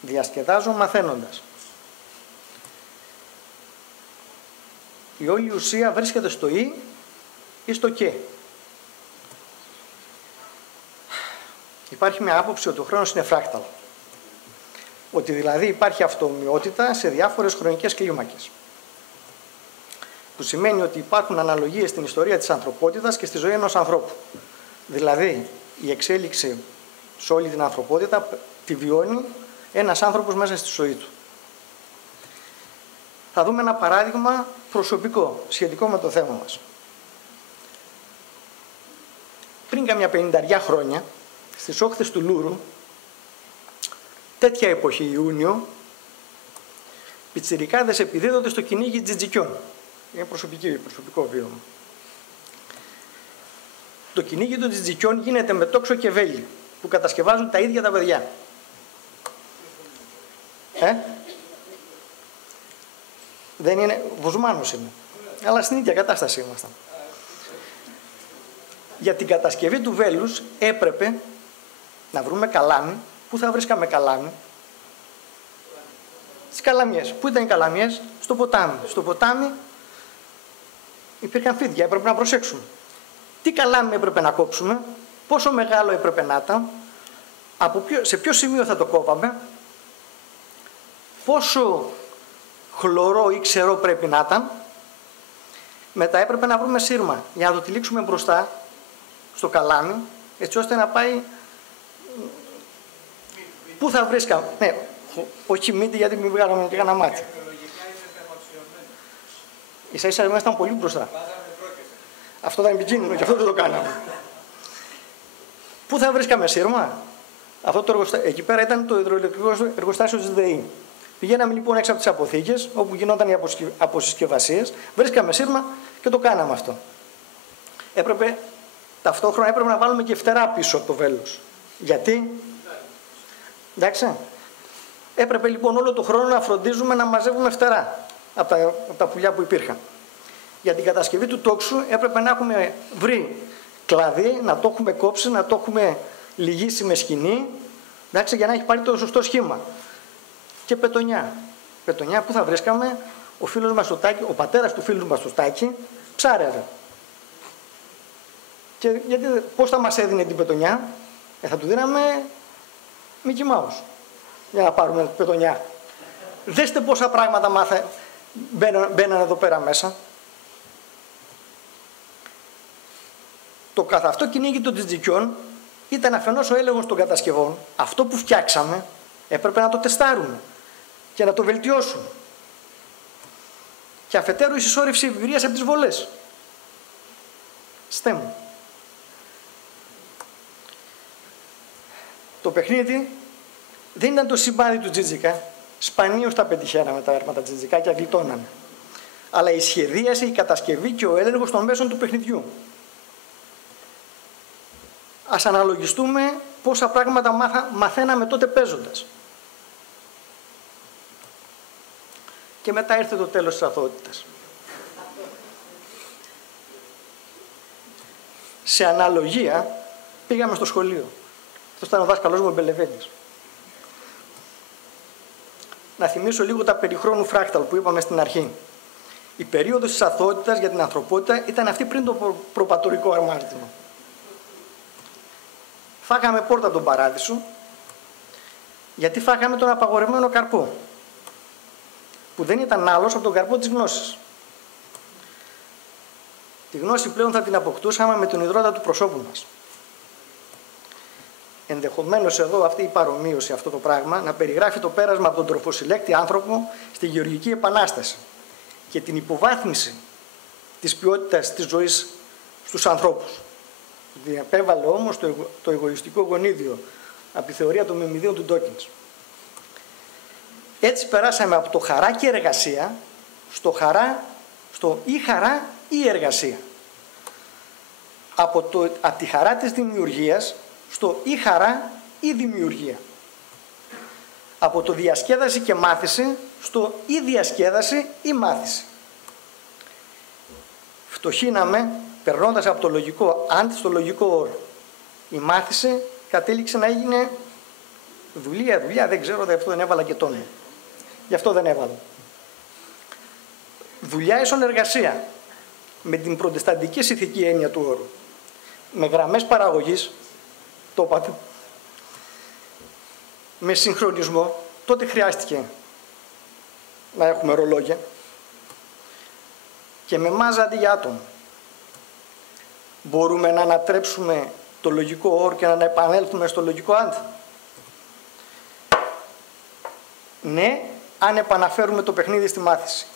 διασκεδάζω μαθαίνοντας. Η όλη ουσία βρίσκεται στο «ή» ή στο «και». Υπάρχει μια άποψη ότι ο χρόνος είναι φράκταλ. Ότι δηλαδή υπάρχει αυτοομοιότητα σε διάφορες χρονικές κλίμακες. Που σημαίνει ότι υπάρχουν αναλογίες στην ιστορία της ανθρωπότητας και στη ζωή ενός ανθρώπου. Δηλαδή, η εξέλιξη σε όλη την ανθρωπότητα τη βιώνει ένας άνθρωπος μέσα στη ζωή του. Θα δούμε ένα παράδειγμα προσωπικό, σχετικό με το θέμα μας. Πριν καμιά 50 χρόνια, στις όχθες του Λούρου, τέτοια εποχή Ιούνιο, πιτσιρικάδες επιδίδονται στο κυνήγι τζιτζικιών. Είναι προσωπικό βίωμα. Το κυνήγι των τζιτζικιών γίνεται με τόξο και βέλη, που κατασκευάζουν τα ίδια τα παιδιά. Δεν είναι, Βουσμάνος είναι. Αλλά στην ίδια κατάσταση ήμασταν. Για την κατασκευή του βέλους έπρεπε να βρούμε καλάμι. Πού θα βρίσκαμε καλάμι? Στις καλαμιές. Πού ήταν οι καλαμιές? Στο ποτάμι. Στο ποτάμι υπήρχαν φίδια, έπρεπε να προσέξουμε. Τι καλάμι έπρεπε να κόψουμε, πόσο μεγάλο έπρεπε να ήταν, σε ποιο σημείο θα το κόβαμε, πόσο χλωρό ή ξερό πρέπει να ήταν. Μετά έπρεπε να βρούμε σύρμα για να το τυλίξουμε μπροστά στο καλάμι, έτσι ώστε να πάει. Πού θα βρίσκαμε? Ναι, όχι μύτη, γιατί μην βγάλαμε και κανένα μάτι. Ίσα-ίσα ήμασταν πολύ μπροστά. Αυτό ήταν επικίνδυνο και αυτό δεν το κάναμε. Πού θα βρίσκαμε σύρμα? Εκεί πέρα ήταν το υδροηλεκτρικό εργοστάσιο της ΔΕΗ. Πηγαίναμε λοιπόν έξω από τις αποθήκες, όπου γινόταν οι αποσυσκευασίες, βρίσκαμε σύρμα και το κάναμε αυτό. Ταυτόχρονα έπρεπε να βάλουμε και φτερά πίσω από το βέλος. Γιατί? Εντάξει. Έπρεπε λοιπόν όλο το χρόνο να φροντίζουμε να μαζεύουμε φτερά από τα πουλιά που υπήρχαν. Για την κατασκευή του τόξου έπρεπε να έχουμε βρει κλαδί, να το έχουμε κόψει, να το έχουμε λυγίσει με σκοινί, εντάξει, για να έχει πάρει το σωστό σχήμα. Και πετονιά. Πετονιά που θα βρίσκαμε? Ο φίλος μας ο πατέρας του φίλου μας το Στάκη ψάρευε. Και γιατί, πώς θα μας έδινε την πετονιά? Θα του δίναμε Mickey Mouse για να πάρουμε πετονιά. Δέστε πόσα πράγματα μπαίνανε εδώ πέρα μέσα. Το καθ' αυτό κυνήγι των τζιτζικιών ήταν αφενός ο έλεγχος των κατασκευών. Αυτό που φτιάξαμε έπρεπε να το τεστάρουμε και να το βελτιώσουμε. Και αφετέρου η συσσόρευση εμπειρίας από τις βολές. Στέμου. Το παιχνίδι δεν ήταν το σημάδι του τζιτζικά. Σπανίως τα πετυχαίναμε τα έρματα τζιτζικά και αγλιτώναμε. Αλλά η σχεδίαση, η κατασκευή και ο έλεγχος των μέσων του παιχνιδιού. Ας αναλογιστούμε πόσα πράγματα μαθαίναμε τότε παίζοντας. Και μετά ήρθε το τέλος της αθωότητας. Σε αναλογία πήγαμε στο σχολείο. Αυτό ήταν ο δάσκαλός μου ο Μπελεβέντης. Να θυμίσω λίγο τα περιχρόνου φράκταλ που είπαμε στην αρχή. Η περίοδος της αθωότητας για την ανθρωπότητα ήταν αυτή πριν το προπατορικό αμάρτημα. Φάγαμε πόρτα τον παράδεισο, γιατί φάγαμε τον απαγορευμένο καρπό, που δεν ήταν άλλος από τον καρπό της γνώσης. Τη γνώση πλέον θα την αποκτούσαμε με τον ιδρώτα του προσώπου μας. Ενδεχομένως εδώ αυτή η παρομοίωση, αυτό το πράγμα, να περιγράφει το πέρασμα από τον τροφοσυλλέκτη άνθρωπο στη Γεωργική Επανάσταση και την υποβάθμιση της ποιότητας της ζωής στους ανθρώπους. Επέβαλε όμως το εγωιστικό γονίδιο από τη θεωρία των μεμιδίων του Ντόκινς. Έτσι περάσαμε από το χαρά και εργασία στο ή χαρά ή εργασία. Από τη χαρά της δημιουργίας στο ή χαρά ή δημιουργία. Από το διασκέδαση και μάθηση στο ή διασκέδαση ή μάθηση. Φτωχύναμε περνώντας από το λογικό αντί στο λογικό όρο. Η μάθηση κατέληξε να έγινε Δουλεία, δεν ξέρω, γι' αυτό δεν έβαλα και τόνο. Γι' αυτό δεν έβαλα. Δουλειά ίσον εργασία. Με την προτεσταντική ηθική έννοια του όρου. Με γραμμές παραγωγής, το είπατε, με συγχρονισμό, τότε χρειάστηκε να έχουμε ρολόγια και με μάζα αντί για άτομο. Μπορούμε να ανατρέψουμε το λογικό όρο και να επανέλθουμε στο λογικό αντ. Ναι, αν επαναφέρουμε το παιχνίδι στη μάθηση.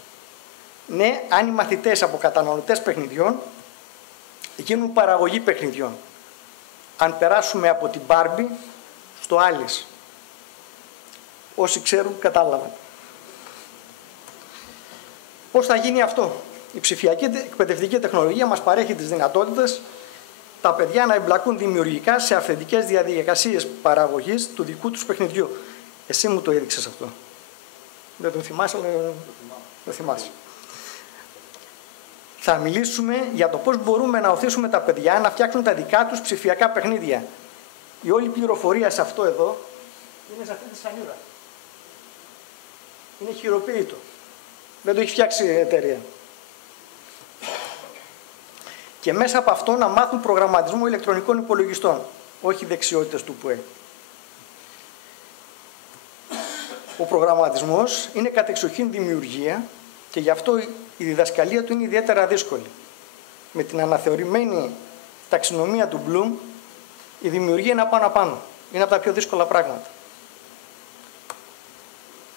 Ναι, αν οι μαθητές από καταναλωτές παιχνιδιών γίνουν παραγωγή παιχνιδιών. Αν περάσουμε από την Barbie στο Alice. Όσοι ξέρουν κατάλαβαν. Πώς θα γίνει αυτό? Η ψηφιακή εκπαιδευτική τεχνολογία μας παρέχει τις δυνατότητες τα παιδιά να εμπλακούν δημιουργικά σε αυθεντικές διαδικασίες παραγωγής του δικού τους παιχνιδιού. Εσύ μου το έδειξες αυτό. Δεν το θυμάσαι, αλλά το θυμάσαι. Θα μιλήσουμε για το πώς μπορούμε να οθήσουμε τα παιδιά να φτιάξουν τα δικά τους ψηφιακά παιχνίδια. Η όλη πληροφορία σε αυτό εδώ είναι σε αυτή τη σανίδα. Είναι χειροποίητο. Δεν το έχει φτιάξει η εταιρεία. Και μέσα από αυτό να μάθουν προγραμματισμό ηλεκτρονικών υπολογιστών, όχι δεξιότητες του ΠΟΕ. Ο προγραμματισμός είναι κατεξοχήν δημιουργία και γι' αυτό η διδασκαλία του είναι ιδιαίτερα δύσκολη. Με την αναθεωρημένη ταξινομία του Bloom, η δημιουργία είναι πάνω. Είναι από τα πιο δύσκολα πράγματα.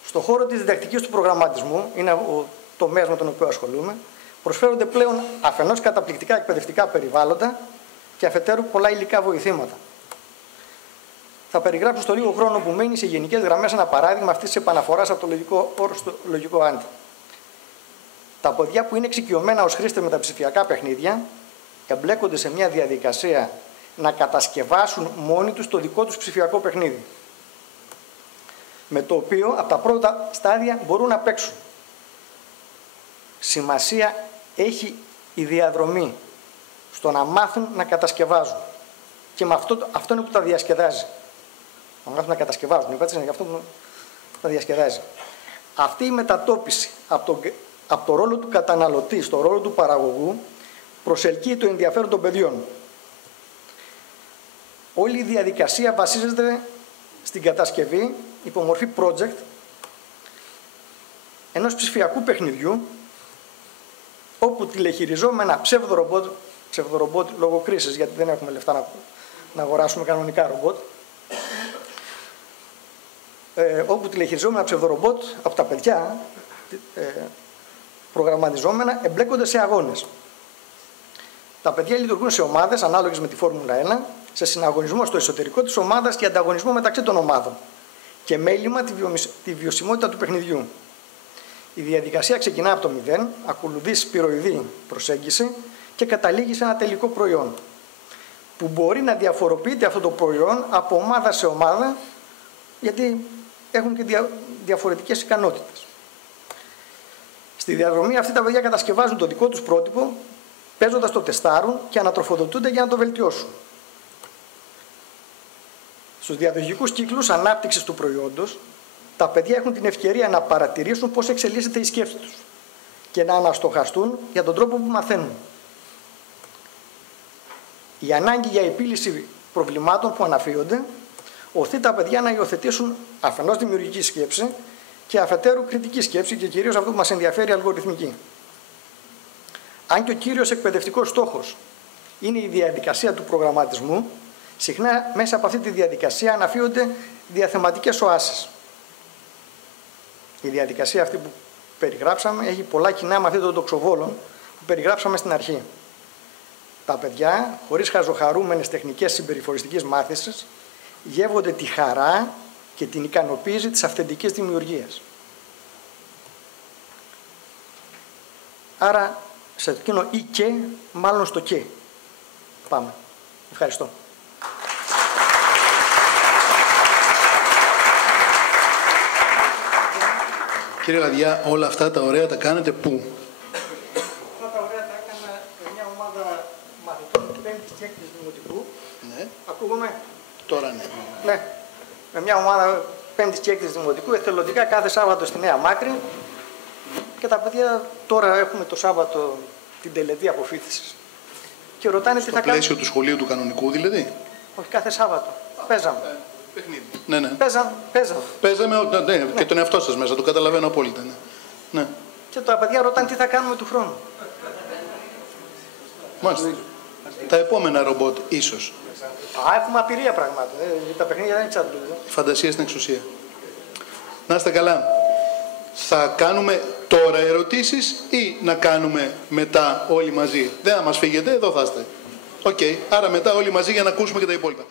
Στον χώρο της διδακτικής του προγραμματισμού, είναι ο τομέας με τον οποίο ασχολούμαι, προσφέρονται πλέον αφενός καταπληκτικά εκπαιδευτικά περιβάλλοντα και αφετέρου πολλά υλικά βοηθήματα. Θα περιγράψω στο λίγο χρόνο που μένει σε γενικές γραμμές ένα παράδειγμα αυτής της επαναφοράς από το λογικό όρο στο λογικό άντι. Τα παιδιά που είναι εξοικειωμένα ως χρήστες με τα ψηφιακά παιχνίδια εμπλέκονται σε μια διαδικασία να κατασκευάσουν μόνοι τους το δικό τους ψηφιακό παιχνίδι. Με το οποίο από τα πρώτα στάδια μπορούν να παίξουν. Σημασία έχει η διαδρομή στο να μάθουν να κατασκευάζουν. Και με αυτό είναι που τα διασκεδάζει. Να μάθουν να κατασκευάζουν. Γι' αυτό τα διασκεδάζει. Αυτή η μετατόπιση από το ρόλο του καταναλωτή στο ρόλο του παραγωγού προσελκύει το ενδιαφέρον των παιδιών. Όλη η διαδικασία βασίζεται στην κατασκευή υπομορφή project ενός ψηφιακού παιχνιδιού όπου τηλεχειριζόμενα ψευδορομπότ λόγω κρίσης, γιατί δεν έχουμε λεφτά να αγοράσουμε κανονικά ρομπότ, όπου τηλεχειριζόμενα ψευδορομπότ από τα παιδιά προγραμματιζόμενα εμπλέκονται σε αγώνες. Τα παιδιά λειτουργούν σε ομάδες ανάλογες με τη Φόρμουλα 1, σε συναγωνισμό στο εσωτερικό της ομάδας και ανταγωνισμό μεταξύ των ομάδων και μέλημα τη βιωσιμότητα του παιχνιδιού. Η διαδικασία ξεκινά από το 0, ακολουθεί σπυροειδή προσέγγιση και καταλήγει σε ένα τελικό προϊόν που μπορεί να διαφοροποιείται αυτό το προϊόν από ομάδα σε ομάδα γιατί έχουν και διαφορετικές ικανότητες. Στη διαδρομή αυτή τα παιδιά κατασκευάζουν το δικό τους πρότυπο παίζοντας το τεστάρουν και ανατροφοδοτούνται για να το βελτιώσουν. Στους διαδοχικούς κύκλους ανάπτυξης του προϊόντος, τα παιδιά έχουν την ευκαιρία να παρατηρήσουν πώς εξελίσσεται η σκέψη τους και να αναστοχαστούν για τον τρόπο που μαθαίνουν. Η ανάγκη για επίλυση προβλημάτων που αναφύονται οθεί τα παιδιά να υιοθετήσουν αφενός δημιουργική σκέψη και αφετέρου κριτική σκέψη και κυρίως αυτό που μας ενδιαφέρει, αλγοριθμική. Αν και ο κύριος εκπαιδευτικός στόχος είναι η διαδικασία του προγραμματισμού, συχνά μέσα από αυτή τη διαδικασία αναφύονται διαθεματικές οάσεις. Η διαδικασία αυτή που περιγράψαμε έχει πολλά κοινά με αυτή των τοξοβόλων που περιγράψαμε στην αρχή. Τα παιδιά, χωρίς χαζοχαρούμενες τεχνικές συμπεριφοριστικής μάθησης, γεύονται τη χαρά και την ικανοποίηση της αυθεντικής δημιουργίας. Άρα, σε εκείνο ή και, μάλλον στο και. Πάμε. Ευχαριστώ. Κύριε Γαδιά, όλα αυτά τα ωραία τα κάνετε πού? Αυτά τα ωραία τα έκανα με μια ομάδα μαθητών του 5ης και 6ης Δημοτικού. Ναι. Ακούγομαι? Τώρα ναι. Ναι. Με μια ομάδα ομάδα 5η και 6η Δημοτικού, εθελοντικά κάθε Σάββατο στη Νέα Μάκρη. Και τα παιδιά τώρα έχουμε το Σάββατο την τελετή αποφύτησης. Και ρωτάνε τι θα κάνουν. Στο πλαίσιο του σχολείου του κανονικού δηλαδή. Όχι, κάθε Σάββατο. Παίζαμε. Παιχνίδι. Ναι, ναι. Παίζαμε. Παίζαμε ναι, και τον εαυτό σας μέσα, το καταλαβαίνω απόλυτα. Ναι. Και τα παιδιά ρωτάνε τι θα κάνουμε του χρόνου. Μάλιστα. Τα επόμενα ρομπότ, ίσως. Έχουμε απειρία πραγμάτων. Τα παιχνίδια δεν είναι τσάντλου. Η φαντασία στην εξουσία. Να είστε καλά. Θα κάνουμε τώρα ερωτήσεις ή να κάνουμε μετά όλοι μαζί? Δεν θα μας φύγετε, εδώ θα είστε. Οκ. Άρα μετά όλοι μαζί για να ακούσουμε και τα υπόλοιπα.